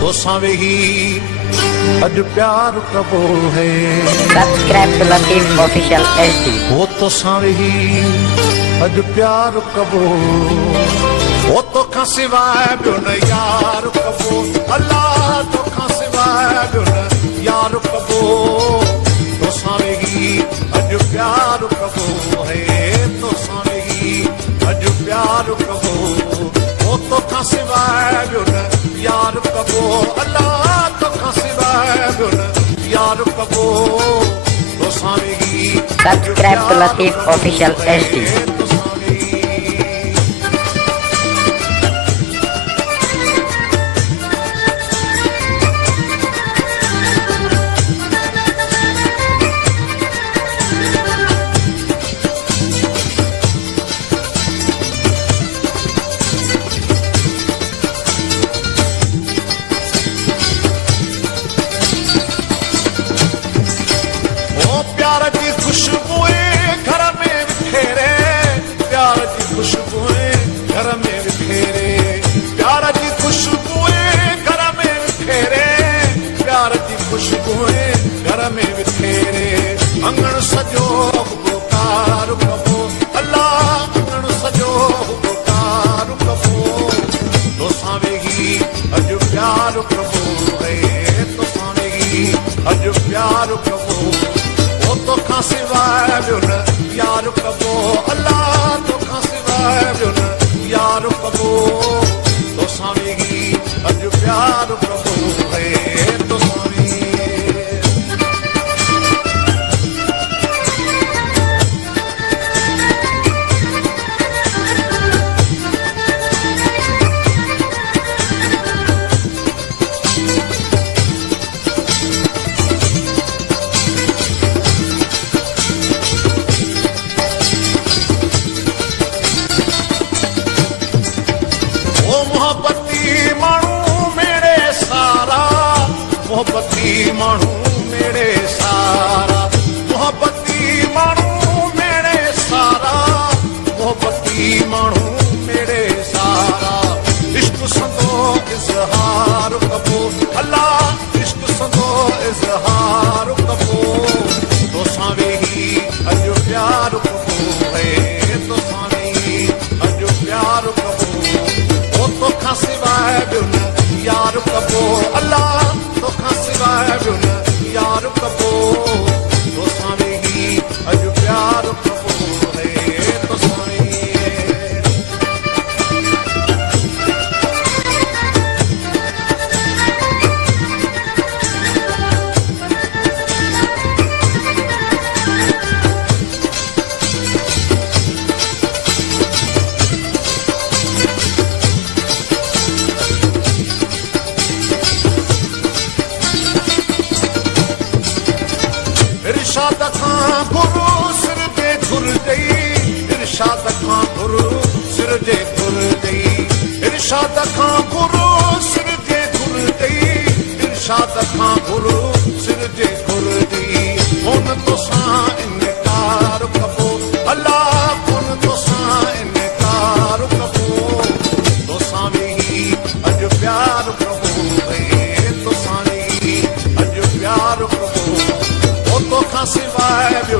तोसां वेही अॼु प्यार कबो है। Subscribe to Latif official HD। वो तोसां वेही अॼु प्यार कबो, वो तोखां सिवाय ॿियो न यार कबो। अल्लाह तोखां सिवाय ॿियो न यार कबो। तोसां वेही अॼु प्यार कबो है। तोसां वेही अॼु प्यार कबो, वो तोखां सिवाय ॿियो न यार कबो। अल्लाह तोखां सिवाय ॿियो न यार कबो। तोसां वेही subscribe to Latif official HD। अंगण सजो पुकार कबो। अल्लाह अंगण सजो पुकार कबो। तोसां वेही अॼु प्यार कबो है। तोसां वेही अॼु प्यार कबो, वो तोखां सिवाय ॿियो न यार कबो। अल्लाह तोखां सिवाय ॿियो न यार कबो। तोसां वेही अॼु प्यार कबो है। मोहब्बती माण्हू मेरे सारा, मोहब्बती माण्हू मेरे सारा, मोहब्बती माण्हू मेरे सारा। इश्क संदो इज़हार कबो। अल्लाह इश्क संदो इज़हार कबो। तोसां वेही अॼु प्यार कबो है। तोसां वेही अॼु प्यार कबो, वो तोखां सिवाय ॿियो न यार कबो। अल्लाह तोखां सिवाय ॿियो न यार कबो। तोसां वेही अॼु प्यार कबो है। तोसां वेही इरशाद खां गुरु सिर ते घुर ॾेई। इरशाद खां गुरु सिर ते घुर ॾेई। इरशाद खां गुरु सिर ते घुर ॾेई। इरशाद खां गुरु सिर ते घुर ॾेई। कोन तोसां इनकार कबो। अल्लाह कोन तोसां इनकार कबो। तोसां वेही अॼु प्यार कबो है। तोसां वेही अॼु प्यार कबो, तोखां सिवाय ॿियो